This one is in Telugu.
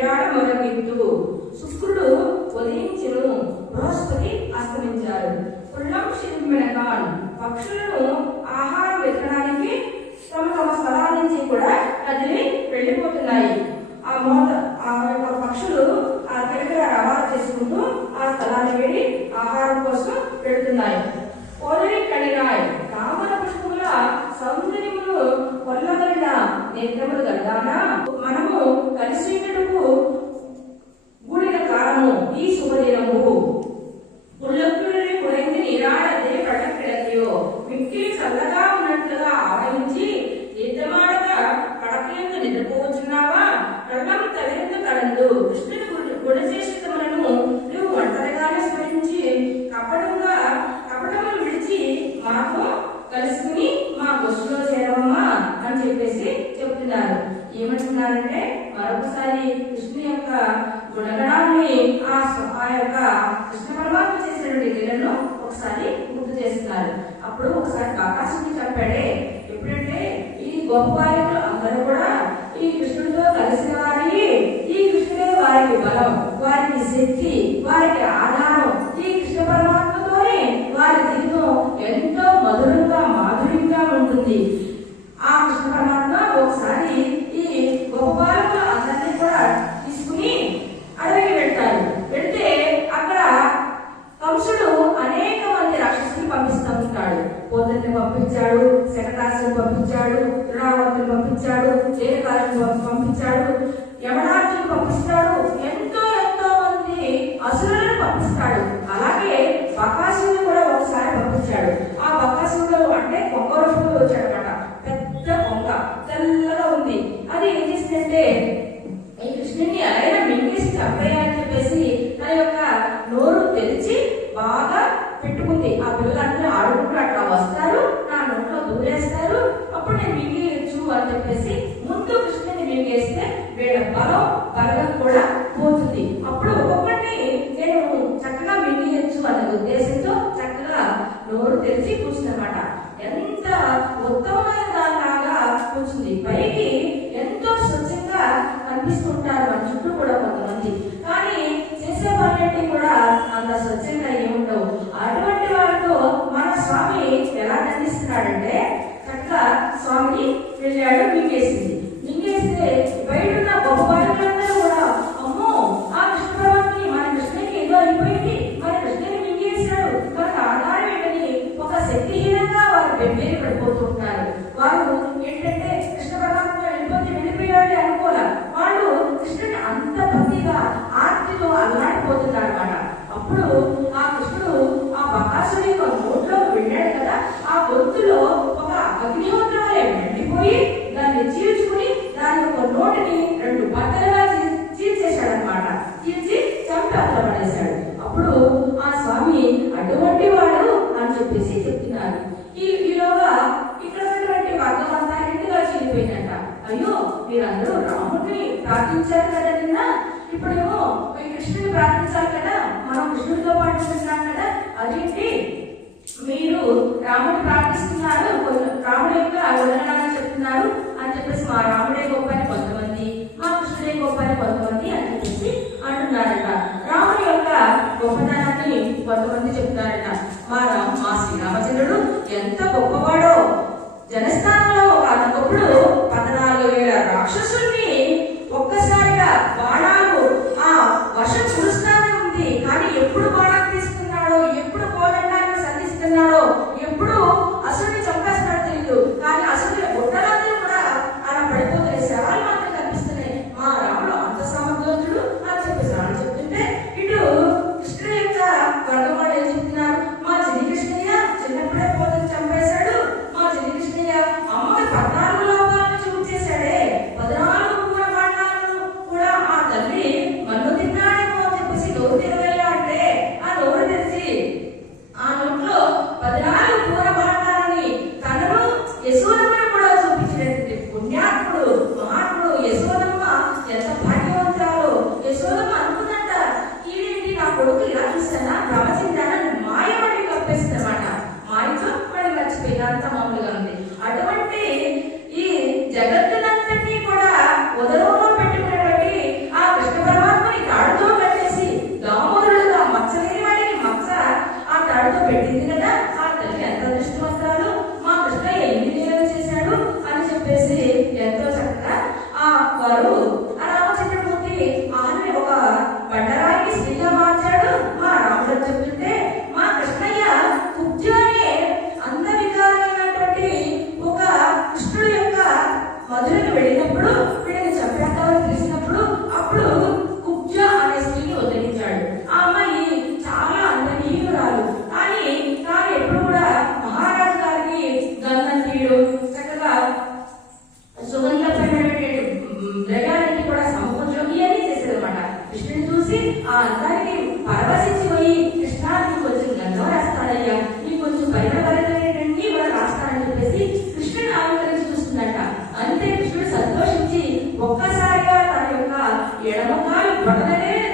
విడియాడ మొదలెత్తు. శుక్రుడు ఉదయించెను, బృహస్పతి అస్తమించారు. కుళ్ళం శిల్పినగాన్ పక్షులను ఆహారం వెతకడానికి తమ తమ స్థలాల నుంచి కూడా కదిలి వెళ్ళిపోతున్నాయి. ఆ యొక్క పక్షులు ఆ కిరకిర రవాణా చేసుకుంటూ ఆ స్థలానికి వెళ్ళి ఆహారం కోసం వెళుతున్నాయి. కోదరి కడిరాయ్ తామర పుష్పముల సౌందర్యములు కొల్లగలిన నేత్రములు గల్గానా మనము కలిసిటకు గూడిన కాలము ఈ శుభదినము. పుల్లక్కులని కురైంది నీరాడదే కడక్కిడతయో మిక్కిలి చల్లగా ఉన్నట్లుగా ఆవరించి నిద్రమాడగా కడపయందు నిద్రపోవచ్చున్నావా? కళ్ళం తలెందు కలందు కృష్ణుని గుణచేష్టములను నువ్వు ఒంటరిగానే స్మరించి కపటములు విడిచి మాకు కలుసుకుని మా గొస్సులో చేరవమ్మా అని చెప్పేసి చెప్తున్నారు. ఏమంటున్నారంటే మరొకసారి కృష్ణుని యొక్క గుణగణాన్ని ఆ యొక్క కృష్ణ పరమాత్మ చేసినటువంటి లీలను ఒకసారి గుర్తు చేస్తున్నారు. అప్పుడు ఒకసారి ఆకాశుని చెప్పాడే, ఎప్పుడంటే ఈ గొప్ప బాలికలు అందరూ కూడా ఈ కృష్ణుడితో కలిసిన వారి ఈ కృష్ణుడే వారికి బలం, వారికి శక్తి, వారికి ఆధారం. ఈ కృష్ణ పరమాత్మతోనే వారి జీవితం ఎంతో మధురంగా మాధుర్యంగా ఉంటుంది. ఆ కృష్ణ పరమాత్మ ఒకసారి ఈ గొప్ప బాలికలు అందరినీ కూడా తీసుకుని అడవికి వెళ్తారు. వెళ్తే అక్కడ కంసుడు అనేక మంది రాక్షసులు పంపిస్తూ ఉంటాడు. పోతన్ని పంపించాడు, శకటాసుని పంపించాడు, రుణావర్తుని పంపించాడు, జయకాలను పంపించాడు, యమనార్జును పంపిస్తాడు, ఎంతో మంది అసురులను పంపిస్తాడు. అలాగే బకాసుని కూడా ఒకసారి పంపించాడు. ఆ బకాసుడు అంటే కొంగ రూపంలో వచ్చాడనమాట. పెద్ద కొంగ తెల్లగా ఉంది. అది ఏం చేసిందంటే ఈ కృష్ణుని ఎలా మింగేసి చంపేయాలని చెప్పేసి తన యొక్క నోరు తెరిచి బాగా పెట్టుకుంది. ఆ పిల్లలందరూ ఆడుకుంటూ అట్లా వస్తారు, నా నోట్లో దూరేస్తారు, అప్పుడు నేను మింగేయచ్చు అని చెప్పేసి ముందు కృష్ణుని మింగేస్తే వీళ్ళ బలం కూడా పోతుంది. అప్పుడు ఒక్కొక్కటి నేను చక్కగా మింగేయచ్చు అనే ఉద్దేశంతో చక్కగా నోరు తెరిచి కూర్చున్నమాట. ఎంత ఉత్తమమైన దానిలాగా కూర్చుంది. పైకి ఎంతో స్వచ్ఛంగా కనిపిస్తుంటారు మన చుట్టూ కూడా కొంతమంది, కానీ చేసే పనులన్నీ కూడా అంత స్వచ్ఛంగా ఏముండవు. అటువంటి వారితో మన స్వామి ఎలా దండిస్తున్నాడంటే చక్కగా స్వామిని వెళ్ళాడు, మింగేసింది. మింగేస్తే బయట ఉన్న గొప్ప బాలికలందరూ కూడా అమ్మో ఆ కృష్ణ పరమాత్మని మన కృష్ణునికి ఏదో అయిపోయింది, మన కృష్ణుని మింగేశాడు, మనకు ఆధారం ఏంటని ఒక శక్తిహీనంగా వారు బెంబేరి పడిపోతుంటారు. వారు ఏంటంటే కృష్ణ పరమాత్మ వెళ్ళిపోయాడు అనుకోలే, వాళ్ళు కృష్ణుని అంత భక్తిగా ఆర్తితో అల్లాడిపోతున్నారు అన్నమాట. అప్పుడు ఆ కృష్ణుడు ఆ బకాసుడి యొక్క నోట్లో వెళ్ళాడు కదా, ఆ గొంతులో ఒక అగ్నిహోత్రం వలె మండిపోయి దాన్ని చీల్చుకుని దాని యొక్క నోటిని 2 బట్టలుగా చీల్చేశాడు అనమాట. చీల్చి చంపి అట్లా పడేశాడు. అప్పుడు ఆ స్వామి అటువంటి వాడు అని చెప్పేసి చెప్తున్నారు. ఈలోగా ఇక్కడ ఉన్నటువంటి వర్గం అంతా రెండుగా చీలిపోయిందంట. అయ్యో మీరందరూ రాముడిని ప్రార్థించారు కదా నిన్న, ఇప్పుడేమో కృష్ణుని ప్రార్థించాలి కదా, మనం కృష్ణుడితో పాటు ఉంటున్నాం కదా, అదేంటి మీరు రాముడిని ప్రార్థిస్తున్నారు, రాముడి యొక్క గుణగణాలను చెప్తున్నారు అని చెప్పేసి మా రాముడే గొప్ప అని కొంతమంది, మా కృష్ణుడే గొప్ప అని కొంతమంది అని చెప్పేసి అంటున్నారట. రాముడి యొక్క గొప్పతనాన్ని కొంతమంది చెప్తారట. మా శ్రీరామచంద్రుడు ఎంత గొప్పవాడో, జనస్థానంలో ఒకప్పుడు 14,000 రాక్షసుల్ని ఒక్కసారిగా బాణాలు ఆ వర్షం కురుస్తానే ఉంది, కానీ ఎప్పుడు బాణాలు తీసుకున్నాడో, ఎప్పుడు కోదండాన్ని సంధిస్తున్నాడో, ఎప్పుడు అసురుని చంపేస్తాడో తెలియదు, కానీ అసురుని గుట్టలందరూ కూడా అలా పడిపోతాయి, శవాలు మాత్రం కనిపిస్తున్నాయి. మా రాముడు అంత సమర్థవంతుడు అని చెప్పేసి రాముడు చెప్తుంటే ఇటు కృష్ణుడి యొక్క వర్గం వాళ్ళు ఏం చెప్తున్నారు, మా చిన్ని కృష్ణయ్య చిన్నప్పుడే పోతని చంపేశాడు, మా చిన్ని కృష్ణయ్య అమ్మకి 14 లోపాలను చూపించేశాడే, 14 బాణాలను కూడా ఆ తల్లి మన్ను తిన్నాడేమో అని చెప్పేసి నోరు తెరవేలా అంటే ఆ నోరు తెరిచి ఆ నోట్లో 14 పూర బాణాలని తనను యశోదమ్మను కూడా చూపించినటువంటి పుణ్యాత్ముడు మహాత్ముడు. యశోదమ్మ ఎంత భాగ్యవంతురాలో. యశోదమ్మ అనుకుందంట, ఈడేంటి నా కొడుకు ఇలా చూసానా, ప్రవచించానని మాయమని కప్పేసిందన్నమాట. మాయతో మళ్ళీ మర్చిపోయి అంత మామూలుగా ఉంది. అటువంటి ఈ జగత్తునంతటినీ కూడా ఉదరంలో పెట్టుకున్నటువంటి ఆ కృష్ణ అబద్ధాలు పడలనే